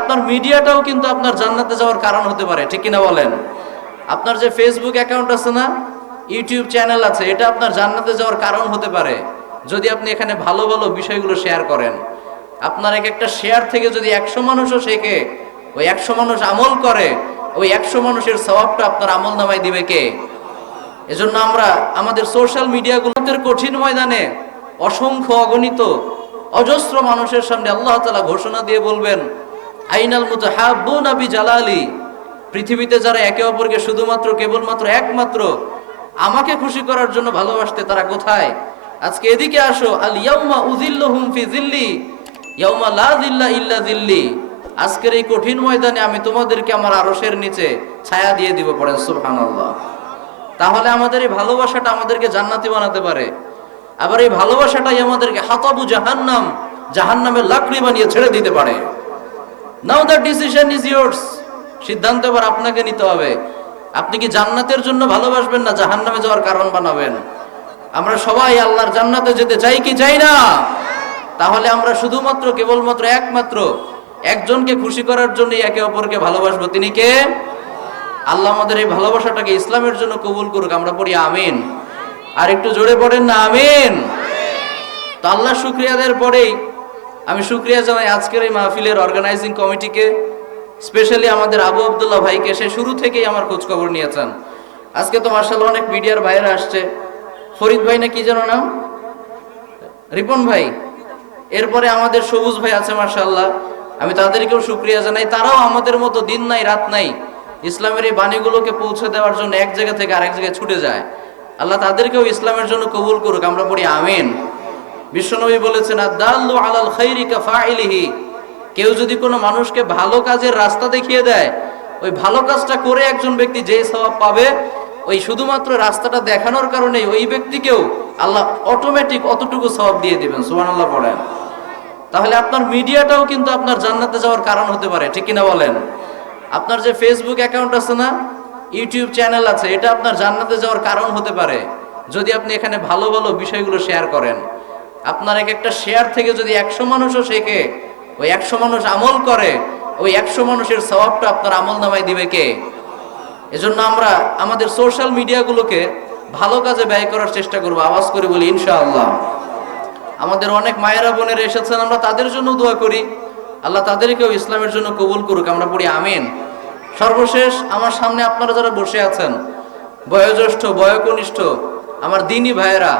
আপনার মিডিয়াটাও কিন্তু আপনার জান্নাতে যাওয়ার কারণ হতে পারে, ঠিক কিনা বলেন? আপনার যে ফেসবুক অ্যাকাউন্ট আছে না, ইউটিউব চ্যানেল আছে, এটা আপনার জান্নাতে যাওয়ার কারণ হতে পারে যদি আপনি এখানে ভালো ভালো বিষয়গুলো শেয়ার করেন। আপনার এক একটা শেয়ার থেকে যদি 100 মানুষও শেখে, ওই 100 মানুষ আমল করে, ওই 100 মানুষের সওয়াবটা আপনার আমল নামায় দিবে কে? এজন্য আমরা আমাদের সোশ্যাল মিডিয়াগুলোর কঠিন ময়দানে অসংখ্য অগণিত অজস্র মানুষের সামনে আল্লাহ তাআলা ঘোষণা দিয়ে বলবেন, আইনাল মুতাহাব্বুনা বিজালালি, পৃথিবীতে যারা একে অপরকে শুধুমাত্র কেবলমাত্র একমাত্র আমাকে খুশি করার জন্য ভালোবাসতে, তারা কোথায়? আজকে এদিকে আসো। আল ইয়াউমা উযিল্লুহুম ফি যিল্লি ইয়াউমা লা যিল্লা ইল্লা যিল্লি, আজকের এই কঠিন ময়দানে আমি তোমাদেরকে আমার আরশের নিচে ছায়া দিয়ে দিব। পড়েন সুবহানাল্লাহ। তাহলে আমাদের এই ভালোবাসাটা আমাদেরকে জান্নাতি বানাতে পারে। আবার এই ভালোবাসাটাই আমাদেরকে হাতাবু জাহান্নাম, জাহান্নামের লাকড়ি বানিয়ে ছেড়ে দিতে পারে। নাও দ্য ডিসিশন ইজ ইয়োর্স, সিদ্ধান্ত এবার আপনাকে নিতে হবে। আপনি কি জান্নাতের জন্য ভালোবাসবেন না জাহান্নামে যাওয়ার কারণ বানাবেন? আমরা সবাই আল্লাহর জান্নাতে যেতে চাই কি চাই না? তাহলে আমরা শুধুমাত্র কেবলমাত্র একমাত্র একজনকে খুশি করার জন্য একে অপরকে ভালোবাসবো। তিনি কে? আল্লাহ আমাদের এই ভালোবাসাটাকে ইসলামের জন্য কবুল করুক। আমরা পড়ি আমিন। আর একটু জোরে পড়েন না আমিন। তো আল্লাহ শুকরিয়া দেওয়ার পরেই আমি শুকরিয়া জানাই আজকের এই মাহফিলের অর্গানাইজিং কমিটিকে, স্পেশালি আমাদের আবু আব্দুল্লাহ ভাইকে। সে শুরু থেকেই আমার খোঁজ খবর নিয়েছেন। আজকে তো মার্শাল্লাহ অনেক মিডিয়ার ভাইরা আসছে। ফরিদ ভাই না কি যেন নাম, রিপন ভাই, এরপরে আমাদের সবুজ ভাই আছে মার্শাল্লাহ। আমি তাদেরকেও শুকরিয়া জানাই। তারাও আমাদের মতো দিন নাই রাত নাই ইসলামের এই বাণীগুলোকে পৌঁছে দেওয়ার জন্য এক জায়গা থেকে আরেক জায়গায় ছুটে যায়। আল্লাহ তাদেরকেও ইসলামের জন্য কবুল করুক। আমরা পড়ি আমিন। বিশ্বনবী বলেছেন, আদ-দাল্লু আলাল খাইরি কাফাইলিহি, কেউ যদি কোনো মানুষকে ভালো কাজের রাস্তা দেখিয়ে দেয়, ওই ভালো কাজটা করে একজন ব্যক্তি যে সওয়াব পাবে, ওই শুধুমাত্র রাস্তাটা দেখানোর কারণে ওই ব্যক্তিকেও আল্লাহ অটোমেটিক অতটুকু সওয়াব দিয়ে দিবেন। সুবহানাল্লাহ পড়েন। তাহলে আপনার মিডিয়াটাও কিন্তু আপনার জান্নাতে যাওয়ার কারণ হতে পারে, ঠিক কিনা বলেন? আপনার যে ফেসবুক অ্যাকাউন্ট আছে না, ইউটিউব চ্যানেল আছে, এটা আপনার জান্নাতে যাওয়ার কারণ হতে পারে যদি আপনি এখানে ভালো ভালো বিষয়গুলো শেয়ার করেন। আপনার এক একটা শেয়ার থেকে যদি 100 মানুষও শেখে, ওই 100 মানুষ আমল করে, ওই 100 মানুষের সওয়াবটা আপনার আমল নামায় দিবে কে? এজন্য আমরা আমাদের সোশ্যাল মিডিয়াগুলোকে ভালো কাজে ব্যয় করার চেষ্টা করবো। আওয়াজ করে বলি ইনশাআল্লাহ। আমাদের অনেক মায়েরা বোনেরা এসেছেন, আমরা তাদের জন্য দোয়া করি, আল্লাহ তাদেরকেও ইসলামের জন্য কবুল করুক। আমরা পড়ি আমিন। সর্বশেষ আমার সামনে আপনারা যারা বসে আছেন, বয়োজ্যেষ্ঠ বয়োকনিষ্ঠ আমার দিনী ভাইয়েরা,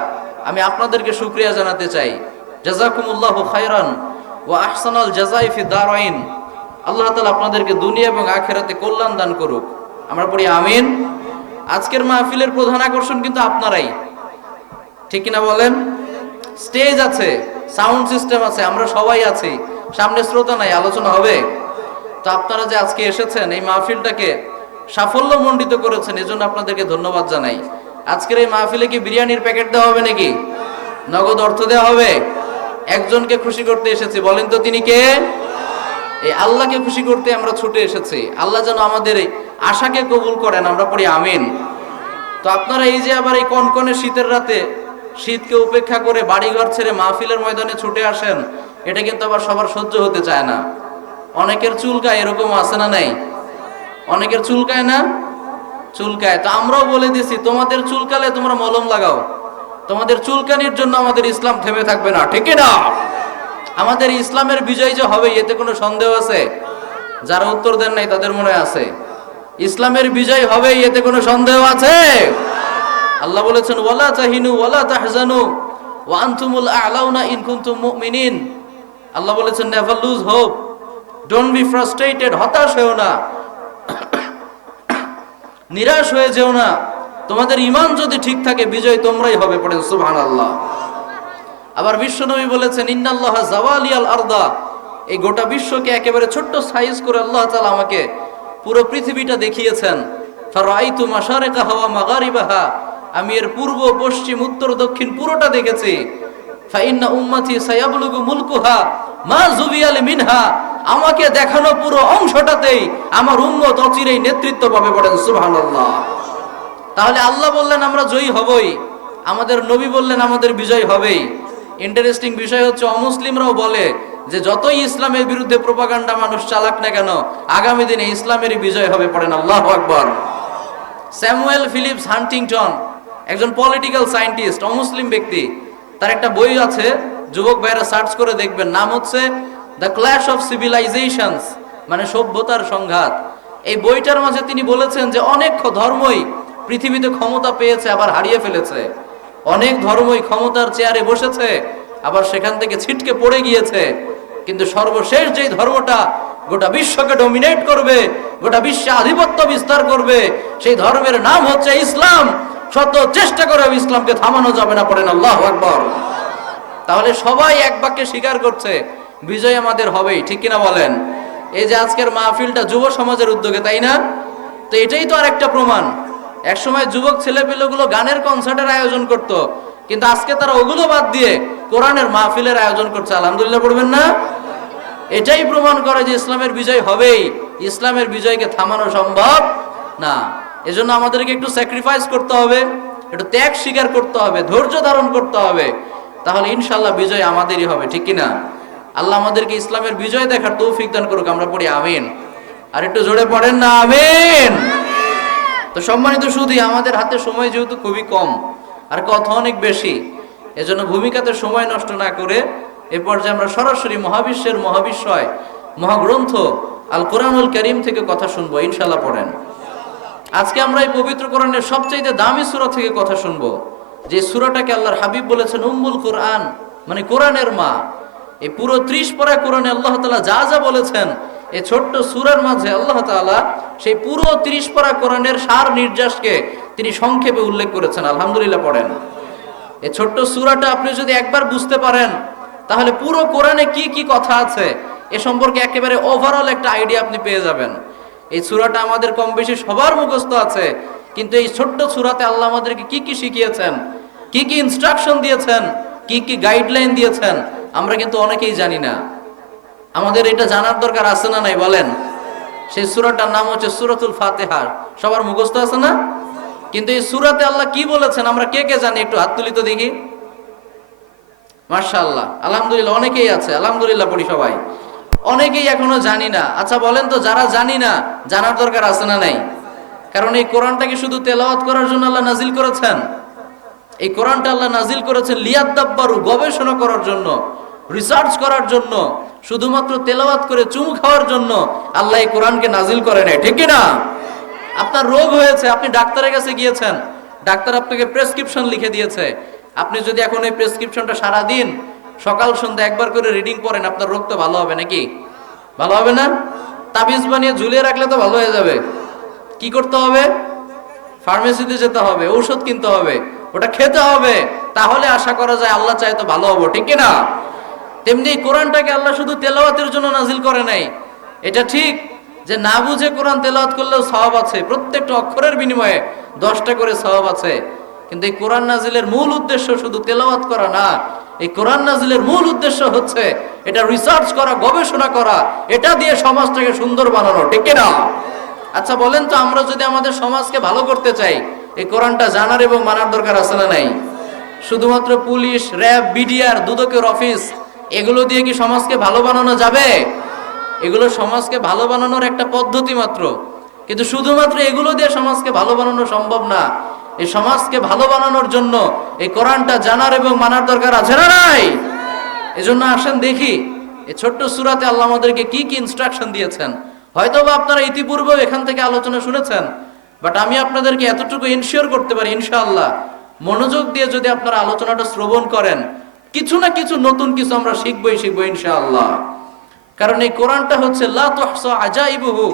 আমি আপনাদেরকে শুকরিয়া জানাতে চাই। জাযাকুমুল্লাহু খায়রান ওয়া আহসানাল জাযাই ফি দারাইন। আল্লাহ তাআলা আপনাদেরকে দুনিয়া এবং আখিরাতে কল্যাণ দান করুক। আমরা পড়ি আমিন। আজকের মাহফিলের প্রধান আকর্ষণ কিন্তু আপনারাই, ঠিক কিনা বলেন? স্টেজ আছে, সাউন্ড সিস্টেম আছে, আমরা সবাই আছি, সামনে শ্রোতা নাই, আলোচনা হবে। তো আপনারা যে আজকে এসেছেন, এই মাহফিলটাকে সাফল্যমণ্ডিত করেছেন, এজন্য আপনাদেরকে ধন্যবাদ জানাই। আজকের এই মাহফিলে কি বিরিয়ানির প্যাকেট দেওয়া হবে নাকি? নগদ অর্থ দেওয়া হবে? একজনকে খুশি করতে এসেছি, বলেন তো তিনি কে? এই আল্লাহকে খুশি করতে আমরা ছুটে এসেছি। আল্লাহ যেন আমাদের এই আশাকে কবুল করেন। আমরা পড়ি আমিন। তো আপনারা এই যে আবার এই কনকনে শীতের রাতে শীতকে উপেক্ষা করে বাড়িঘর ছেড়ে মাহফিলের ময়দানে ছুটে আসেন, এটা কিন্তু আবার সবার সহ্য হতে চায় না। অনেকের চুলকায়, এরকম আছে না নাই? অনেকের চুলকায় না? চুলকায়। তো আমরাও বলে দিছি, তোমাদের চুলকালে তোমরা মলম লাগাও। তোমাদের চুলকানির জন্য আমাদের ইসলাম থেমে থাকবে না, ঠিক না? আমাদের ইসলামের বিজয় যে হবে এতে কোনো সন্দেহ আছে? যারা উত্তর দেন নাই তাদের মনে আছে ইসলামের বিজয় হবে, এতে কোনো সন্দেহ আছে? আল্লাহ বলেছেন, ওয়ালা তাহিনু ওয়ালা তাহজানু ওয়া আনতুমুল আ'লাউনা ইন কুনতুম মুমিনিন। আল্লাহ বলেছেন, never lose hope, don't be frustrated, হতাশ হয়েও না, নিরাশ হয়ে যেও না। তোমাদের ঈমান যদি ঠিক থাকে বিজয় তোমরাই হবে। পড়েন সুবহানাল্লাহ। আবার বিশ্বনবী বলেছেন, ইন্নাল্লাহা যাওয়ালিয়াল আরদা, এই গোটা বিশ্বকে একেবারে ছোট্ট সাইজ করে আল্লাহ তাআলা আমাকে পুরো পৃথিবীটা দেখিয়েছেন। ফারাআইতু মাশারিকাহা ওয়া মাগারিবাহা, আমি এর পূর্ব পশ্চিম উত্তর দক্ষিণ পুরোটা দেখেছি। ফাইন্না উম্মতি সায়াবলুগু মুলকুহা মা যুবিয়াল মিনহা, আমাকে দেখানো পুরো অংশটাতেই আমার উম্মত অচিরেই নেতৃত্ব পাবে। পড়েন সুবহানাল্লাহ। তাহলে আল্লাহ বললেন আমরা জয়ী হবই, আমাদের নবী বললেন আমাদের বিজয় হবেই। ইন্টারেস্টিং বিষয় হচ্ছে, অমুসলিমরাও বলে যে যতই ইসলামের বিরুদ্ধে প্রোপাগান্ডা মানুষ চালাক না কেন, আগামী দিনে ইসলামেরই বিজয় হবে। পড়েন আল্লাহু আকবার। স্যামুয়েল ফিলিপস হান্টিংটন, একজন পলিটিক্যাল সায়েন্টিস্ট, অমুসলিম ব্যক্তি, তার একটা বই আছে, যুবক ভাইরা সার্চ করে দেখবেন, নাম হচ্ছে দ্য ক্ল্যাশ অফ সিভিলাইজেশনস, মানে সভ্যতার সংঘাত। এই বইটার মাঝে তিনি বলেছেন যে অনেক ধর্মই পৃথিবীতে ক্ষমতা পেয়েছে আবার হারিয়ে ফেলেছে, অনেক ধর্মই ক্ষমতার চেয়ারে বসেছে আবার সেখান থেকে ছিটকে পড়ে গিয়েছে, কিন্তু সর্বশেষ যেই ধর্মটা গোটা বিশ্বকে ডমিনেট করবে, গোটা বিশ্বে আধিপত্য বিস্তার করবে, সেই ধর্মের নাম হচ্ছে ইসলাম। শত চেষ্টা করে ইসলামকে থামানো যাবে না। পড়েন আল্লাহু আকবার। তাহলে সবাই এক বাক্যে স্বীকার করছে বিজয় আমাদের হবেই, ঠিক কিনা বলেন? এই যে আজকের মাহফিলটা যুব সমাজের উদ্যোগে, তাই না? তো এটাই তো আরেকটা প্রমাণ। একসময় যুবক ছেলেপেলেগুলো গানের কনসার্টের আয়োজন করত, কিন্তু আজকে তারা ওগুলো বাদ দিয়ে কোরআনের মাহফিলের আয়োজন করছে। আলহামদুলিল্লাহ পড়বেন না? এটাই প্রমাণ করে যে ইসলামের বিজয় হবেই, ইসলামের বিজয়কে থামানো সম্ভব না। এজন্য আমাদেরকে একটু স্যাক্রিফাইস করতে হবে, একটু ত্যাগ স্বীকার করতে হবে, ধৈর্য ধারণ করতে হবে, তাহলে ইনশাল্লাহ বিজয় আমাদেরই হবে, ঠিক কিনা? আল্লাহ আমাদেরকে ইসলামের বিজয় দেখার তৌফিক দান করুক। আমরা পড়ি আমিন। আর একটু জোরে পড়েন না আমিন। তো সম্মানিত শুধু আমাদের হাতে সময় যেহেতু খুবই কম আর কথা অনেক বেশি, এজন্য ভূমিকাতে সময় নষ্ট না করে এ পর্যায়ে আমরা সরাসরি মহাবিশ্বের মহাবিশ্বয় মহাগ্রন্থ আল কোরআনুল কারীম থেকে কথা শুনবো ইনশাল্লাহ। পড়েন। আজকে আমরা এই পবিত্র কোরআনের সবচেয়ে দামি সূরা থেকে কথা শুনবো, যে সূরাটাকে আল্লাহর হাবিব বলেছেন উম্মুল কোরআন, মানে কোরআনের মা। এই পুরো 30 পারা কোরআনে আল্লাহ তাআলা যা যা বলেছেন, এই ছোট্ট সূরার মাঝে আল্লাহ তাআলা সেই পুরো 30 পারা কোরআনের সার নির্যাসকে তিনি সংক্ষেপে উল্লেখ করেছেন। আলহামদুলিল্লাহ পড়েন। এই ছোট্ট সূরাটা আপনি যদি একবার বুঝতে পারেন, তাহলে পুরো কোরআনে কি কি কথা আছে এ সম্পর্কে একেবারে ওভারঅল একটা আইডিয়া আপনি পেয়ে যাবেন। এই সূরাটা আমাদের কম বেশি সবার মুখস্থ আছে, কিন্তু এই ছোট্ট সূরাতে আল্লাহ আমাদেরকে কি কি শিখিয়েছেন, কি কি ইনস্ট্রাকশন দিয়েছেন, কি কি গাইডলাইন দিয়েছেন, আমরা কিন্তু অনেকেই জানি না। আমাদের এটা জানার দরকার আছে না নাই বলেন? সেই সূরাটার নাম হচ্ছে সূরাতুল ফাতিহা। সবার মুখস্থ আছে না? কিন্তু এই সূরাতে আল্লাহ কি বলেছেন আমরা কে কে জানি? একটু হাত তুলি তো দেখি। মাশাআল্লাহ, আলহামদুলিল্লাহ, অনেকেই আছে। আলহামদুলিল্লাহ পড়ি সবাই। অনেকেই এখনো জানি না। আচ্ছা বলেন তো, যারা জানি না, জানার দরকার আছে না নাই? কারণ এই কোরআনটাকে শুধু তেলাওয়াত করার জন্য আল্লাহ নাজিল করেছেন? এই কোরআনটা আল্লাহ নাজিল করেছেন লিয়াদাব্বারু, গবেষণা করার জন্য, রিসার্চ করার জন্য। শুধুমাত্র তেলাওয়াত করে চুমু খাওয়ার জন্য আল্লাহ এই কোরআনকে নাজিল করে নাই, ঠিক কি না? আপনার রোগ হয়েছে, আপনি ডাক্তারের কাছে গিয়েছেন, ডাক্তার আপনাকে প্রেসক্রিপশন লিখে দিয়েছে। আপনি যদি এখন এই প্রেসক্রিপশনটা সারাদিন সকাল সন্ধ্যা একবার করে রিডিং করেন, আপনার রোগ তো ভালো হবে নাকি? ভালো হবে না? তাবিজ বানিয়ে ঝুলিয়ে রাখলে তো ভালো হয়ে যাবে। কি করতে হবে? ফার্মেসিতে যেতে হবে, ঔষধ কিনতে হবে, ওটা খেতে হবে, তাহলে আশা করা যায় আল্লাহ চায় তো ভালো হবে, ঠিক কিনা? তেমনি কোরআনটাকে আল্লাহ শুধু তেলাওয়াতের জন্য নাজিল করে নাই। এটা ঠিক যে না বুঝে কোরআন তেলাওয়াত করলেও সওয়াব আছে, প্রত্যেকটা অক্ষরের বিনিময়ে 10টা করে সওয়াব আছে। কিন্তু এই কোরআন নাজিলের মূল উদ্দেশ্য শুধু তেলাওয়াত করা না। এই কোরআন নাজিলের মূল উদ্দেশ্য হচ্ছে এটা রিসার্চ করা, গবেষণা করা, এটা দিয়ে সমাজটাকে সুন্দর বানানো, ঠিক কিনা? আচ্ছা বলেন তো, আমরা যদি আমাদের সমাজকে ভালো করতে চাই, এই কোরআনটা জানার এবং মানার দরকার আছে না নাই? শুধুমাত্র পুলিশ, র্যাব, বিডিআর, দুদকের অফিস, এগুলো দিয়ে কি সমাজকে ভালো বানানো যাবে? এগুলো সমাজকে ভালো বানানোর একটা পদ্ধতি মাত্র, কিন্তু শুধুমাত্র এগুলো দিয়ে সমাজকে ভালো বানানো সম্ভব না। এই সমাজকে ভালো বানানোর জন্য এই কোরআনটা জানার এবং মানার দরকার আছে না নাই? এজন্য আসেন দেখি এই ছোট্ট সূরাতে আল্লাহ আমাদেরকে কি কি ইনস্ট্রাকশন দিয়েছেন। হয়তোবা আপনারা ইতিপূর্বেও এখান থেকে আলোচনা শুনেছেন, বাট আমি আপনাদেরকে এতটুকু ইনশিওর করতে পারি, ইনশাআল্লাহ মনোযোগ দিয়ে যদি আপনারা আলোচনাটা শ্রবণ করেন, কিছু না কিছু নতুন কিছু আমরা শিখবই ইনশাআল্লাহ। কারণ এই কোরআনটা হচ্ছে লা তুহসা আজাইবুহু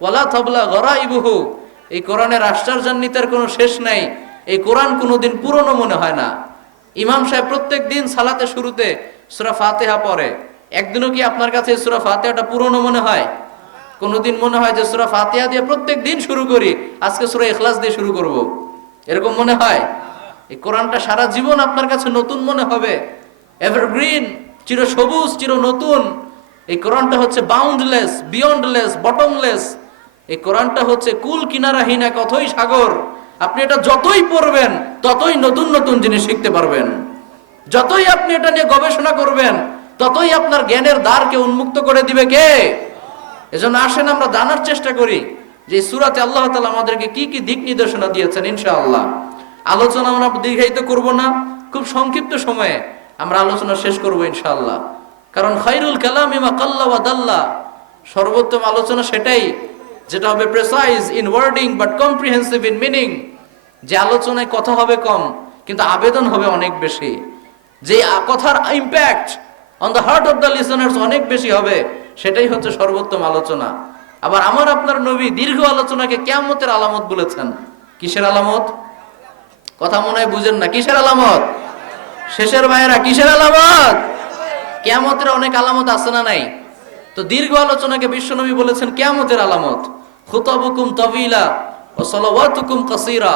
ওয়ালা তাবলা গরাইবুহু। এই কোরআনের আশ্চর্যান্বিতার কোনো শেষ নাই। এই কোরআন কোনোদিন পুরনো মনে হয় না। ইমাম সাহেব প্রত্যেক দিন সালাতে শুরুতে সূরা ফাতিহা পড়ে। একদিনও কি আপনার কাছে সূরা ফাতিহাটা পুরনো মনে হয়? কোনোদিন মনে হয় যে সূরা ফাতিহা দিয়ে প্রত্যেক দিন শুরু করি, আজকে সূরা ইখলাস দিয়ে শুরু করব, এরকম মনে হয়? এই কোরআনটা সারা জীবন আপনার কাছে নতুন মনে হবে, এভারগ্রিন, চির সবুজ, চির নতুন। এই কোরআনটা হচ্ছে বাউন্ডলেস, বিয়ন্ডলেস, বটমলেস। এই কোরআনটা হচ্ছে কুল কিনারাহীন এক অথই সাগর। আপনি এটা যতই পড়বেন ততই নতুন নতুন জিনিস শিখতে পারবেন। যতই আপনি এটা নিয়ে গবেষণা করবেন ততই আপনার জ্ঞানের দ্বারকে উন্মুক্ত করে দিবে কে? এজন্য আসেন আমরা জানার চেষ্টা করি যে সূরাতে আল্লাহ তাআলা আমাদেরকে কি কি দিক নির্দেশনা দিয়েছেন। ইনশাআল্লাহ আলোচনা আমরা দীর্ঘায়িত করব না, খুব সংক্ষিপ্ত সময়ে আমরা আলোচনা শেষ করব ইনশাআল্লাহ। কারণ খায়রুল কালামি মা কাল্লা ওয়া দাল্লা, সর্বোত্তম আলোচনা সেটাই যেটা হবে precise in wording but comprehensive in meaning. যে আলোচনায় কথা হবে কম কিন্তু আবেদন হবে অনেক বেশি, যে কথার impact on the heart of the listeners অনেক বেশি হবে, সেটাই হচ্ছে সর্বোত্তম আলোচনা। আবার আমার আপনার নবী দীর্ঘ আলোচনাকে কিয়ামতের আলামত বলেছেন। কিসের আলামত? কথা মনে হয় বুঝেন না। কিসের আলামত? শেষের ভাইয়েরা, কিসের আলামত? কিয়ামতের অনেক আলামত আছে না নাই? তো দীর্ঘ আলোচনাকে বিশ্বনবী বলেছেন কিয়ামতের আলামত। খুতাবুকুম তাবিলা ওয়া সালাওয়াতুকুম কাসীরা।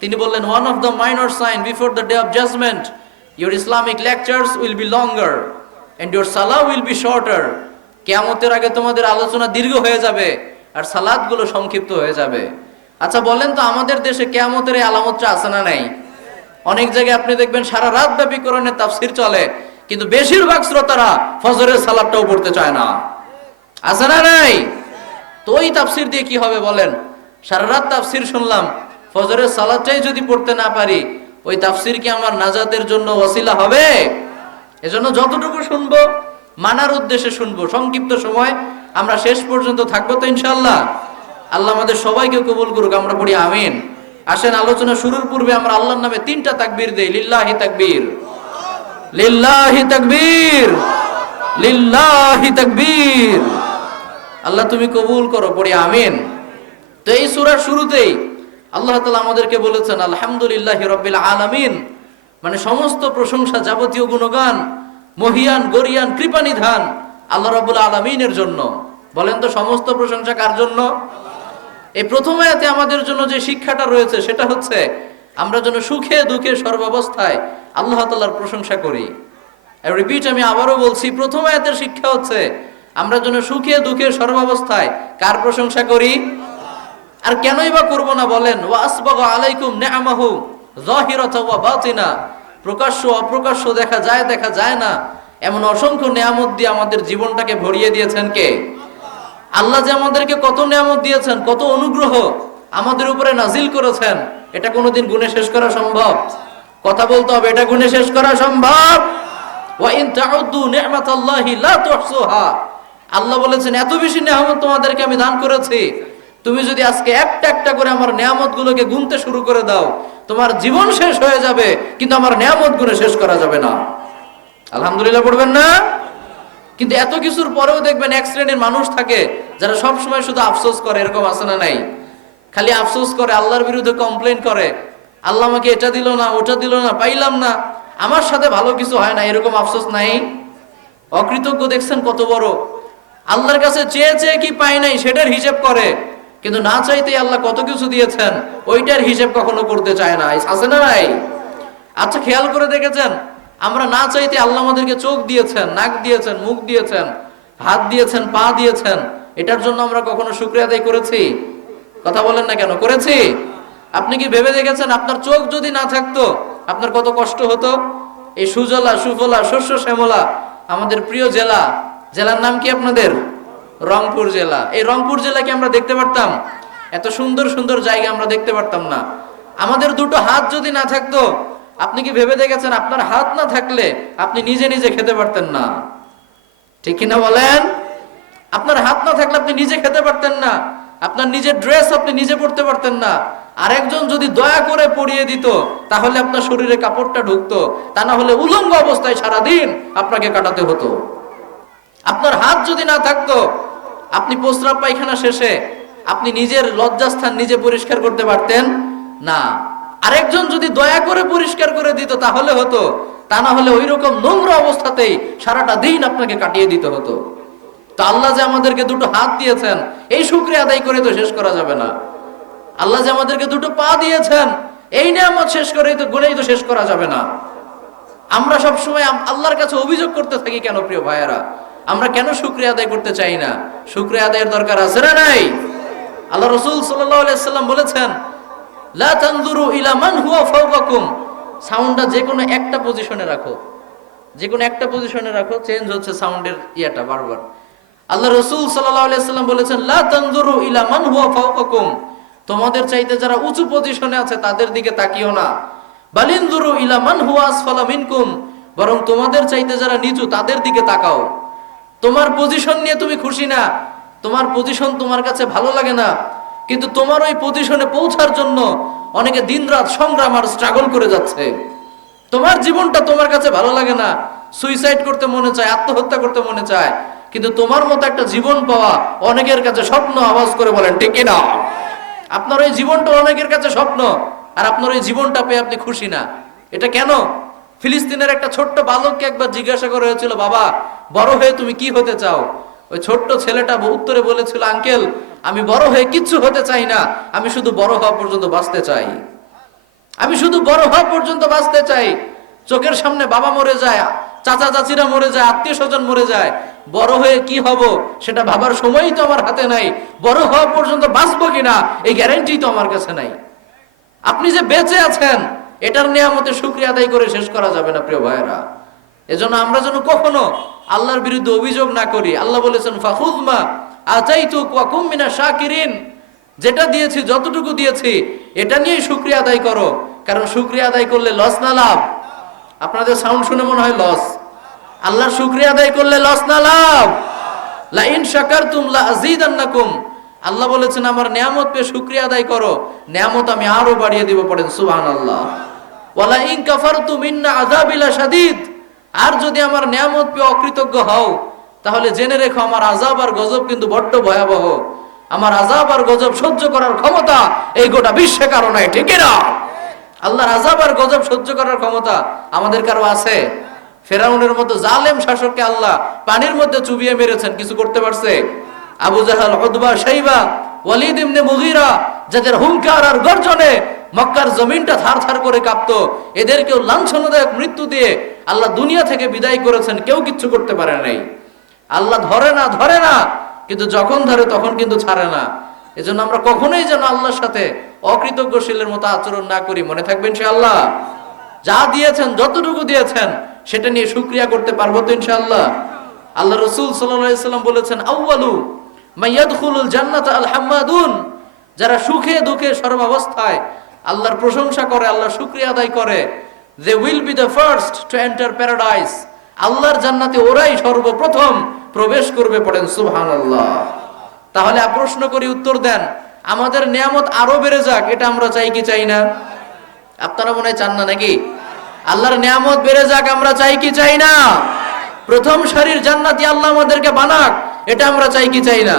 তিনি বললেন one of the minor sign before the day of judgement your Islamic lectures will be longer and your সালাহ উইল বি শর্টার। কিয়ামতের আগে তোমাদের আলোচনা দীর্ঘ হয়ে যাবে আর সালাতগুলো সংক্ষিপ্ত হয়ে যাবে। আচ্ছা বলেন তো, আমাদের দেশে কিয়ামতের এই আলামতটা আছে না নাই? অনেক জায়গায় আপনি দেখবেন সারা রাত ব্যাপী কোরআনের তাফসীর চলে, কিন্তু বেশিরভাগ শ্রোতারা ফজরের সালাতটাও পড়তে চায় না। আছে না নাই? তো ওই তাফসীর দিয়ে কি হবে বলেন? সারা রাত তাফসীর শুনলাম, ফজরের সালাতটাই যদি পড়তে না পারি, ওই তাফসীর কি আমার নাজাতের জন্য ওসিলা হবে? এজন্য যতটুকু শুনবো মানার উদ্দেশ্যে শুনবো। সংক্ষিপ্ত সময় আমরা শেষ পর্যন্ত থাকবো তো ইনশাআল্লাহ। আল্লাহ আমাদের সবাইকে কবুল করুক, আমরা পড়ি আমিন। আসেন আলোচনা শুরুর পূর্বে আমরা আল্লাহর নামে 3টা তাকবীর দেই। লিল্লাহি তাকবীর, লিল্লাহি তাকবীর, লিল্লাহি তাকবীর। আল্লাহ তুমি কবুল করো, পড়ি আমিন। তো এই সূরার শুরুতেই আল্লাহ তাআলা আমাদেরকে বলেছেন আলহামদুলিল্লাহি রাব্বিল আলামিন, মানে সমস্ত প্রশংসা, যাবতীয় গুণগান, মহিয়ান গরিয়ান কৃপানিধান আল্লাহ রাব্বুল আলামিনের জন্য। বলেন তো সমস্ত প্রশংসা কার জন্য? এই প্রথম আয়াতে আমাদের জন্য যে শিক্ষাটা রয়েছে সেটা হচ্ছে আমরা যেন সুখে দুঃখে সর্বাবস্থায় আল্লাহ তাআলার প্রশংসা করি। রিপিট, আমি আবারও বলছি, প্রথম আয়াতের শিক্ষা হচ্ছে আমরা যেন সুখে দুঃখে সর্বাবস্থায় কার প্রশংসা করি? আর কেনই বা করব না বলেন? ওয়া আসবাগা আলাইকুম নিআমাহু যাহিরাতাও ওয়া বাতিনা, প্রকাশ্য অপ্রকাশ্য, দেখা যায় দেখা যায় না, এমন অসংখ্য নিয়ামত দিয়ে আমাদের জীবনটাকে ভরিয়ে দিয়েছেন কে? আল্লাহ। যে আমাদেরকে কত নিয়ামত দিয়েছেন, কত অনুগ্রহ আমাদের উপরে নাজিল করেছেন, এটা কোনোদিন গুণে শেষ করা সম্ভব? কথা বলতে হবে, এটা গুণে শেষ করা সম্ভব? ওয়া ইন তাউদ্দু নি'মাতাল্লাহি লা তুহসুহা। আল্লাহ বলেছেন এত বেশি নিয়ামত তোমাদেরকে আমি দান করেছি, তুমি যদি আজকে একটা একটা করে আমার নিয়ামতগুলোকে গুনতে শুরু করে দাও, তোমার জীবন শেষ হয়ে যাবে, কিন্তু আমার নিয়ামত গুণে শেষ করা যাবে না। আলহামদুলিল্লাহ পড়বেন না? কিন্তু এত কিছুর পরেও দেখবেন এক শ্রেণীর মানুষ থাকে যারা সব সময় শুধু আফসোস করে। এরকম আছে না নাই? খালি আফসোস করে, আল্লাহর বিরুদ্ধে কমপ্লেইন করে, আল্লাহ আমাকে এটা দিল না, ওটা দিল না, পাইলাম না, আমার সাথে ভালো কিছু হয় না, এরকম আফসোস নাই? অকৃতজ্ঞ দেখছেন কত বড়? আল্লাহর কাছে চেয়ে চেয়ে কি পাই নাই সেটার হিসেব করে, কিন্তু না চাইতেই আল্লাহ কত কিছু দিয়েছেন ওইটার হিসেব কখনো করতে চায় না। আছে না নাই? আচ্ছা খেয়াল করে দেখেছেন, আমরা না চাইতে আল্লাহ আমাদেরকে চোখ দিয়েছেন, নাক দিয়েছেন, মুখ দিয়েছেন, হাত দিয়েছেন, পা দিয়েছেন, এটার জন্য আমরা কখনো শুকরিয়া আদায় করেছি? কথা বলেন না কেন? করেছি? আপনি কি ভেবে দেখেছেন আপনার চোখ যদি না থাকতো আপনার কত কষ্ট হতো? এই সুজলা সুফলা শস্য শ্যামলা আমাদের প্রিয় জেলা, জেলার নাম কি আপনাদের? রংপুর জেলা। এই রংপুর জেলাকে আমরা দেখতে পারতাম? এত সুন্দর সুন্দর জায়গা আমরা দেখতে পারতাম না? আমাদের দুটো হাত যদি না থাকতো, আপনি কি ভেবে দেখেছেন আপনার হাত না থাকলে আপনি নিজে নিজে খেতে পারতেন না? ঠিক কিনা বলেন? আপনার হাত না থাকলে আপনি নিজে খেতে পারতেন না, আপনার নিজের ড্রেস আপনি নিজে পরতে পারতেন না। আরেকজন যদি দয়া করে পরিয়ে দিত তাহলে আপনার শরীরে কাপড়টা ঢুকতো, তা না হলে উলঙ্গ অবস্থায় সারাদিন আপনাকে কাটাতে হতো। আপনার হাত যদি না থাকতো, আপনি প্রস্রাব পায়খানা শেষে আপনি নিজের লজ্জাস্থান নিজে পরিষ্কার করতে পারতেন না। আরেকজন যদি দয়া করে পরিষ্কার করে দিত তাহলে হতো, তা না হলে ওই রকম নোংরা অবস্থাতেই সারাটা দিন আপনাকে কাটিয়ে দিতে হতো। তো আল্লাহ যে আমাদেরকে দুটো হাত দিয়েছেন, এই শুকরিয়া আদায় করে তো শেষ করা যাবে না। আল্লাহ যে আমাদেরকে দুটো পা দিয়েছেন, এই নিয়ামত শেষ করে তো গুণেই তো শেষ করা যাবে না। আমরা সব সময় আল্লাহর কাছে অভিযোগ করতে থাকি কেন প্রিয় ভাইয়েরা? আমরা কেন শুকরিয়া আদায় করতে চাই না? শুকরিয়া আদায়ের দরকার আছে না নাই? আল্লাহ রাসূল সাল্লাল্লাহু আলাইহি সাল্লাম বলেছেন লা তানজুরু ইলা মান হুয়া ফাওকাকুম। সাউন্ডটা যে কোনো একটা পজিশনে রাখো, যে কোনো একটা পজিশনে রাখো, চেঞ্জ হচ্ছে সাউন্ডের ইয়াটা বারবার। আল্লাহ রাসূল সাল্লাল্লাহু আলাইহি সাল্লাম বলেছেন, লা তানজুরু ইলা মান হুয়া ফাওকাকুম, তোমাদের চাইতে যারা উঁচু পজিশনে আছে তাদের দিকে তাকিও না। বালিনজুরু ইলা মান হুয়া আসফালা মিনকুম, বরং তোমাদের চাইতে যারা নিচু তাদের দিকে তাকাও। তোমার পজিশন নিয়ে তুমি খুশি না, তোমার পজিশন তোমার কাছে ভালো লাগে না, কিন্তু তোমার ওই পজিশনে পৌঁছার জন্য অনেকে দিনরাত সংগ্রাম আর স্ট্রাগল করে যাচ্ছে। তোমার জীবনটা তোমার কাছে ভালো লাগে না, সুইসাইড করতে মনে চায়, আত্মহত্যা করতে মনে চায়, কিন্তু তোমার মতো একটা জীবন পাওয়া অনেকের কাছে স্বপ্ন। আওয়াজ করে বলেন ঠিক কিনা? আপনার ওই জীবনটা অনেকের কাছে স্বপ্ন, আর আপনার ওই জীবনটা পেয়ে আপনি খুশি না। এটা কেন? ফিলিস্তিনের একটা ছোট্ট বালককে একবার জিজ্ঞাসা করা হয়েছিল, বাবা বড় হয়ে তুমি কি হতে চাও? ওই ছোট্ট ছেলেটা উত্তরে বলেছিল, আঙ্কেল আমি বড় হয়ে কিচ্ছু হতে চাই না, আমি শুধু বড় হওয়া পর্যন্ত বাঁচতে চাই। আমি শুধু বড় হওয়া পর্যন্ত বাঁচতে চাই। চোখের সামনে বাবা মরে যায়, চাচা চাচিরা মরে যায়, আত্মীয় স্বজন মরে যায়, বড় হয়ে কি হব সেটা ভাবার সময়ই তো আমার হাতে নাই। বড় হওয়া পর্যন্ত বাঁচবো কিনা এই গ্যারান্টি তো আমার কাছে নাই। আপনি যে বেঁচে আছেন এটার নিয়ামতে শুকরিয়া আদায় করে শেষ করা যাবে না প্রিয় ভাইয়েরা। এজন্য আমরা যেন কখনো আল্লাহর বিরুদ্ধে অভিযোগ না করি। আল্লাহ বলেছেন, ফাখুযমা আতাইতুক ওয়া কুম মিনাশ শাকিরিন, যেটা দিয়েছি যতটুকু দিয়েছি এটা নিয়ে শুকরিয়া আদায় করো। কারণ শুকরিয়া আদায় করলে লস না লাভ? আপনাদের সাউন্ড শুনে মনে হয় লস। আল্লাহর শুকরিয়া আদায় করলে লস না লাভ? লা ইন শাকারতুম লা আযীদান্নাকুম, আল্লাহ বলেছেন আমার নিয়ামত পেয়ে শুকরিয়া আদায় করো, নিয়ামত আমি আরো বাড়িয়ে দিব। পড়েন সুবহানাল্লাহ। ওয়ালা ইন কাফারতুম ইন্না আযাবি লাশাদীদ, আর যদি আমার নিয়ামত পেয়ে অকৃতজ্ঞ হও তাহলে জেনে রেখো আমার আযাব আর গজব কিন্তু বড্ড ভয়াবহ। আমার আযাব আর গজব সহ্য করার ক্ষমতা এই গোটা বিশ্বে কারো নাই, ঠিক না? আল্লাহর আযাব আর গজব সহ্য করার ক্ষমতা আমাদের কারো আছে? ফেরাউনের মতো জালেম শাসককে আল্লাহ পানির মধ্যে চুবিয়ে মেরেছেন, কিছু করতে পারছে? আবু জাহাল, উতবা, শাইবা, ওয়ালিদ ইবনে মুগীরা, যাদের হুঙ্কার আর গর্জনে মক্কার জমিনটা থারথার করে কাঁপতো, এদেরকেও লাঞ্ছনাদায়ক মৃত্যু দিয়ে আল্লাহ দুনিয়া থেকে বিদায় করেছেন, কেউ কিচ্ছু করতে পারে নাই। আল্লাহ ধরে না, কিন্তু যখন ধরে তখন কিন্তু ছাড়ে না। এজন্য আমরা কখনোই যেন আল্লাহর সাথে অকৃতজ্ঞশীলের মতো আচরণ না করি। মনে থাকবে ইনশাআল্লাহ, যা দিয়েছেন যতটুকু দিয়েছেন সেটা নিয়ে শুকরিয়া করতে পারবো তো ইনশাআল্লাহ। আল্লাহ রাসূল সাল্লাল্লাহু আলাইহি সাল্লাম বলেছেন, আউয়ালু মাইয়াদখুলুল জান্নাতা আল হাম্মাদুন, যারা সুখে দুঃখে সর্বাবস্থায় আল্লাহর প্রশংসা করে, আল্লাহর শুকরিয়া আদায় করে, they will be the first to enter paradise, আল্লাহর জান্নাতে ওরাই সর্বপ্রথম প্রবেশ করবে। পড়েন সুবহানাল্লাহ। তাহলে প্রশ্ন করি, উত্তর দেন, আমাদের নিয়ামত আরো বেড়ে যাক, এটা আমরা চাই কি চাই না? আপনারা মনে হয় চান না নাকি? আল্লাহর নিয়ামত বেড়ে যাক আমরা চাই কি চাই না? প্রথম সারির জান্নাতি আল্লাহ আমাদেরকে বানাক, এটা আমরা চাই কি চাই না?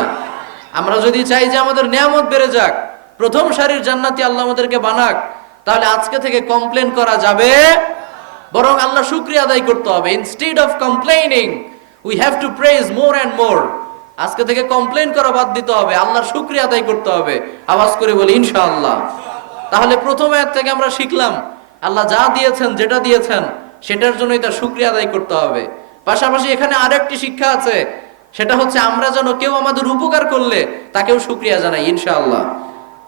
আমরা যদি চাই যে আমাদের নিয়ামত বেড়ে যাক, প্রথম সারির জান্নাতি আল্লাহ আমাদেরকে বানাক, তাহলে আজকে থেকে কমপ্লেন করা যাবে, বরং আল্লাহ শুকরিয়া আদায় করতে হবে। Instead of complaining we have to praise more and more. আজকে থেকে কমপ্লেন করা বাদ দিতে হবে, আল্লাহর শুকরিয়া আদায় করতে হবে। আওয়াজ করে বলি ইনশাআল্লাহ। তাহলে প্রথম আয়াত থেকে আমরা শিখলাম আল্লাহ যা দিয়েছেন, যেটা দিয়েছেন সেটার জন্যই তার শুকরিয়া আদায় করতে হবে। পাশাপাশি এখানে আরেকটি শিক্ষা আছে, সেটা হচ্ছে আমরা যেন কেউ আমাদের উপকার করলে তাকেও শুকরিয়া জানাই ইনশাআল্লাহ।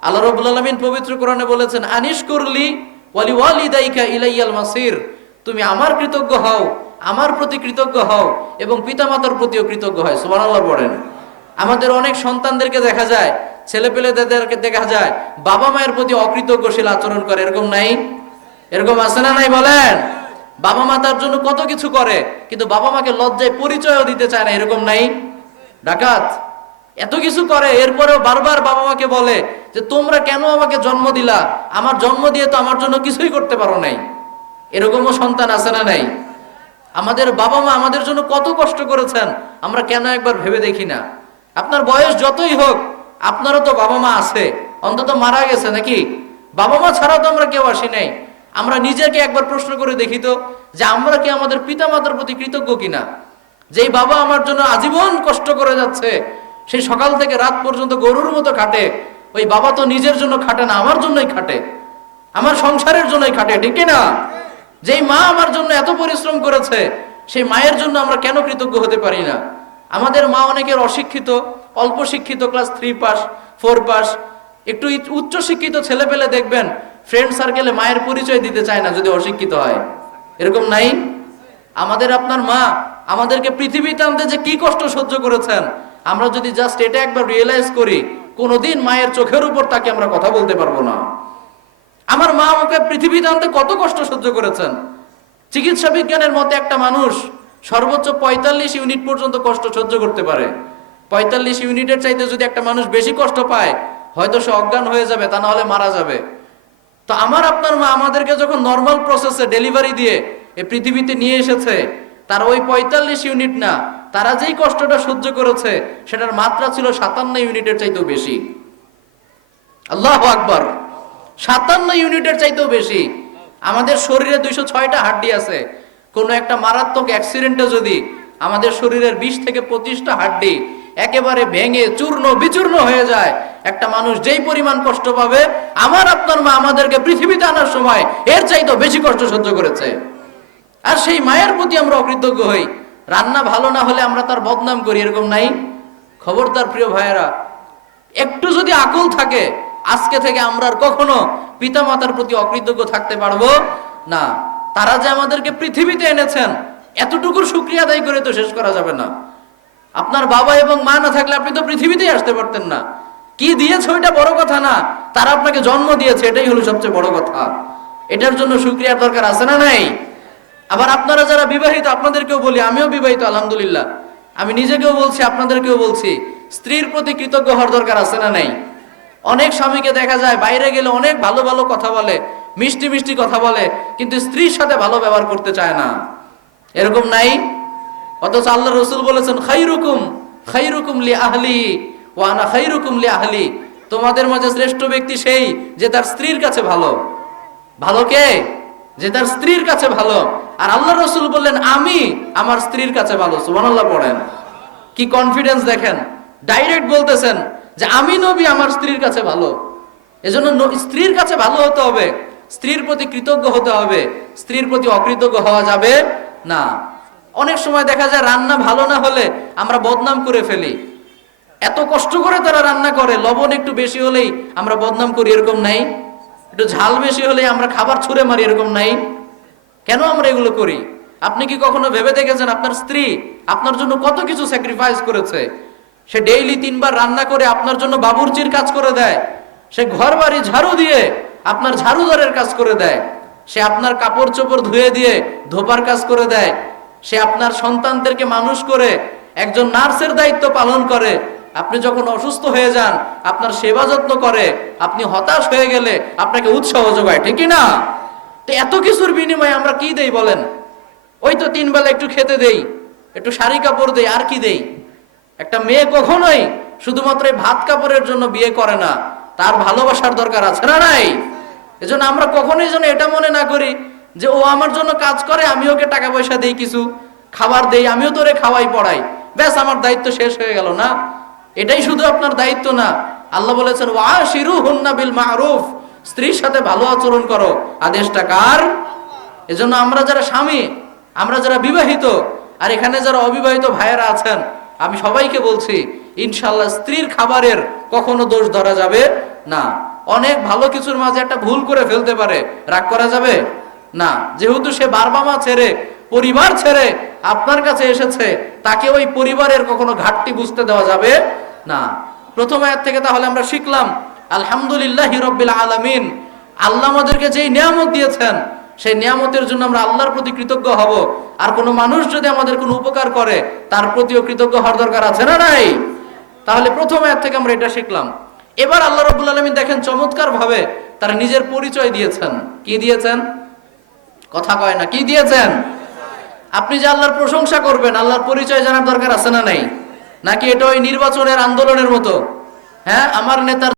আল্লাহ রাব্বুল আলামিন পবিত্র কোরআনে বলেছেন, আনিশকুরলি ওয়ালি ওয়ালিদাইকা ইলাইয়াল মাসির, তুমি আমার কৃতজ্ঞ হও, আমার প্রতি কৃতজ্ঞ হও এবং পিতামাতার প্রতিও কৃতজ্ঞ হয়। সুবহানাল্লাহ পড়েন। আমাদের অনেক সন্তানদেরকে দেখা যায়, ছেলেপেলেদেরকে দেখা যায় বাবা মায়ের প্রতি অকৃতজ্ঞশীল আচরণ করে, এরকম নাই? এরকম আছে না নাই বলেন? বাবা মা তার জন্য কত কিছু করে, কিন্তু বাবা মাকে লজ্জায় পরিচয়ও দিতে চায় না, এরকম নাই? ডাকাত এত কিছু করে, এরপরেও বারবার বাবা মাকে বলে যে তোমরা কেন আমাকে জন্ম দিলা, আমার জন্ম দিয়ে তো আমার জন্য কিছুই করতে পারো নাই। এরকমও সন্তান আছে না নাই? আমাদের বাবা মা আমাদের জন্য কত কষ্ট করেছেন, আমরা কেন একবার ভেবে দেখি না? আপনার বয়স যতই হোক, আপনারও তো বাবা মা আছে, অন্তত মারা গেছে নাকি? বাবা মা ছাড়াও তো আমরা কেউ আসি নাই। আমরা নিজেকে একবার প্রশ্ন করে দেখি তো, যে আমরা কি আমাদের পিতা মাতার প্রতি কৃতজ্ঞ কিনা? যেই বাবা আমার জন্য আজীবন কষ্ট করে যাচ্ছে, সেই সকাল থেকে রাত পর্যন্ত গরুর মতো খাটে, ওই বাবা তো নিজের জন্য খাটে না, আমার জন্যই খাটে, আমার সংসারের জন্যই খাটে, ঠিক না? যেই মা আমার জন্য এত পরিশ্রম করেছে, সেই মায়ের জন্য আমরা কেন কৃতজ্ঞ হতে পারি না? আমাদের মা অনেকের অশিক্ষিত, অল্প শিক্ষিত, ক্লাস 3 পাস 4 পাস, একটু উচ্চ শিক্ষিত ছেলে পেলে দেখবেন ফ্রেন্ড সার্কেলে মায়ের পরিচয় দিতে চায় না যদি অশিক্ষিত হয়, এরকম নাই? আমাদের আপনার মা আমাদেরকে পৃথিবীতে আনতে যে কি কষ্ট সহ্য করেছেন, আমরা যদি জাস্ট এটা একবার রিয়েলাইজ করি, কোনোদিন মায়ের চোখের উপর তাকে আমরা কথা বলতে পারবো না। আমার মা আমাকে পৃথিবীতে আনতে কত কষ্ট সহ্য করেছেন। চিকিৎসা বিজ্ঞানের মতে একটা মানুষ সর্বোচ্চ 45 ইউনিট পর্যন্ত কষ্ট সহ্য করতে পারে। 45 ইউনিটের চাইতে যদি একটা মানুষ বেশি কষ্ট পায়, হয়তো সে অজ্ঞান হয়ে যাবে, তা না হলে মারা যাবে। তো আমার আপনার মা আমাদেরকে যখন নর্মাল প্রসেসে ডেলিভারি দিয়ে এই পৃথিবীতে নিয়ে এসেছে, তার ওই 45 ইউনিট না, তারা যেই কষ্টটা সহ্য করেছে সেটার মাত্রা ছিল 57 ইউনিটের চাইতেও বেশি। আল্লাহু আকবার, 57 ইউনিটের চাইতেও বেশি। আমাদের শরীরে 206টা হাড্ডি আছে। কোনো একটা মারাত্মক অ্যাক্সিডেন্টে যদি আমাদের শরীরের 20 থেকে 25টা হাড্ডি একেবারে ভেঙে চূর্ণ বিচূর্ণ হয়ে যায়, একটা মানুষ যেই পরিমাণ কষ্ট পাবে, আমার আপনার মা আমাদেরকে পৃথিবীতে আনার সময় এর চাইতেও বেশি কষ্ট সহ্য করেছে। আর সেই মায়ের প্রতি আমরা অকৃতজ্ঞ হই। রান্না ভালো না হলে আমরা তার বদনাম করি, এরকম নাই? খবরদার প্রিয় ভাইয়েরা, একটু যদি আকল থাকে, আজকে থেকে আমরা আর কখনো পিতা মাতার প্রতি অকৃতজ্ঞ থাকতে পারবো না। তারা যে আমাদেরকে পৃথিবীতে এনেছেন, এতটুকুর শুকরিয়া আদায় করে তো শেষ করা যাবে না। আপনার বাবা এবং মা না থাকলে আপনি তো পৃথিবীতেই আসতে পারতেন না। কি দিয়েছে ওইটা বড় কথা না, তারা আপনাকে জন্ম দিয়েছে, এটাই হলো সবচেয়ে বড় কথা। এটার জন্য শুকরিয়ার দরকার আছে না নাই? আবার আপনারা যারা বিবাহিত, আপনাদেরকেও বলি, আমিও বিবাহিত আলহামদুলিল্লাহ, আমি নিজেকেও বলছি, আপনাদেরকেও বলছি, স্ত্রীর প্রতি কৃতজ্ঞ হওয়ার দরকার আছে না নাই? অনেক স্বামীকে দেখা যায় বাইরে গেলে অনেক ভালো ভালো কথা বলে, মিষ্টি মিষ্টি কথা বলে, কিন্তু স্ত্রীর সাথে ভালো ব্যবহার করতে চায় না, এরকম নাই? অথচ আল্লাহ রসুল বলেছেন, খাইরুকুম খাইরুকুম লি আহলি ওয়া আনা খাইরুকুম লি আহলি, তোমাদের মাঝে শ্রেষ্ঠ ব্যক্তি সেই যে তার স্ত্রীর কাছে ভালো। ভালো কে? যে তার স্ত্রীর কাছে ভালো। আর আল্লাহ রসুল বললেন, আমি আমার স্ত্রীর কাছে ভালো। সুবহানাল্লাহ পড়েন। কি কনফিডেন্স দেখেন, ডাইরেক্ট বলতেছেন যে আমি নবী আমার স্ত্রীর কাছে ভালো। এজন্য স্ত্রীর কাছে ভালো হতে হবে, স্ত্রীর প্রতি কৃতজ্ঞ হতে হবে, স্ত্রীর প্রতি অকৃতজ্ঞ হওয়া যাবে না। অনেক সময় দেখা যায় রান্না ভালো না হলে আমরা বদনাম করে ফেলি। এত কষ্ট করে তারা রান্না করে, লবণ একটু বেশি হলেই আমরা বদনাম করি, এরকম নাই? একটু ঝাল বেশি হলেই আমরা খাবার ছুঁড়ে মারি, এরকম নাই? কেন আমরা এগুলো করি? আপনি কি কখনো ভেবে দেখেছেন আপনার স্ত্রী আপনার জন্য কত কিছু স্যাক্রিফাইস করেছে? সে ডেইলি 3 বার রান্না করে আপনার জন্য বাবুর্চির কাজ করে দেয়, সে ঘর বাড়ি ঝাড়ু দিয়ে আপনার ঝাড়ুদারের কাজ করে দেয়, সে আপনার কাপড় চোপড় ধুয়ে দিয়ে ধোপার কাজ করে দেয়, সে আপনার সন্তানদেরকে মানুষ করে একজন নার্সের দায়িত্ব পালন করে। আপনি যখন অসুস্থ হয়ে যান আপনার সেবা যত্ন করে, আপনি হতাশ হয়ে গেলে আপনাকে উৎসাহ যোগায়, ঠিক কি না? তো এত কিছুর বিনিময়ে আমরা কি দেই বলেন? ওই তো 3 বেলা একটু খেতে দেই, একটু শাড়ি কাপড় দেই, আর কি দেই? একটা মেয়ে কখনোই শুধুমাত্র এই ভাত কাপড়ের জন্য বিয়ে করে না, তার ভালোবাসার দরকার আছে না নাই? এজন্য আমরা কখনোই যেন এটা মনে না করি যে ও আমার জন্য কাজ করে, আমি ওকে টাকা পয়সা দেই, কিছু খাবার দেই, আমিও তোরে খাওয়াই পড়াই, ব্যাস আমার দায়িত্ব শেষ হয়ে গেল। না, এটাই শুধু আপনার দায়িত্ব না। আল্লাহ বলেছেন, ওয়াশিরুহুন্না বিল মারুফ, স্ত্রীর সাথে ভালো আচরণ করো, আদেশটা কার? এজন্য আমরা যারা স্বামী, আমরা যারা বিবাহিত, আর এখানে যারা অবিবাহিত ভাইয়েরা আছেন, আমি সবাইকে বলছি, ইনশাআল্লাহ স্ত্রীর খাবারের কখনো দোষ ধরা যাবে না। অনেক ভালো কিছুর মাঝে একটা ভুল করে ফেলতে পারে, রাগ করা যাবে না। যেহেতু সে বাবা মা ছেড়ে, পরিবার ছেড়ে আপনার কাছে এসেছে, তাকে ওই পরিবারের কখনো ঘাটতি বুঝতে দেওয়া যাবে না। প্রথম আয়াত থেকে তাহলে আমরা শিখলাম, আলহামদুলিল্লাহি রাব্বিল আলামিন, আল্লাহ আমাদেরকে যেই নিয়ামত দিয়েছেন সেই নিয়ামতের জন্য আমরা আল্লাহর প্রতি কৃতজ্ঞ হব। আর কোনো মানুষ যদি আমাদের কোনো উপকার করে, তার প্রতিও কৃতজ্ঞ হওয়ার দরকার আছে না নাই? তাহলে প্রথম আয়াত থেকে আমরা এটা শিখলাম। এবার আল্লাহ রাব্বুল আলামিন দেখেন চমৎকার ভাবে তার নিজের পরিচয় দিয়েছেন। কি দিয়েছেন? কথা কয় না, কি দিয়েছেন? আপনি যে আল্লাহর প্রশংসা করবেন, আল্লাহর পরিচয় জানার দরকার আছে না নাই? নাকি এটা ওই নির্বাচনের আন্দোলনের মতো, হ্যাঁ আমার নেতার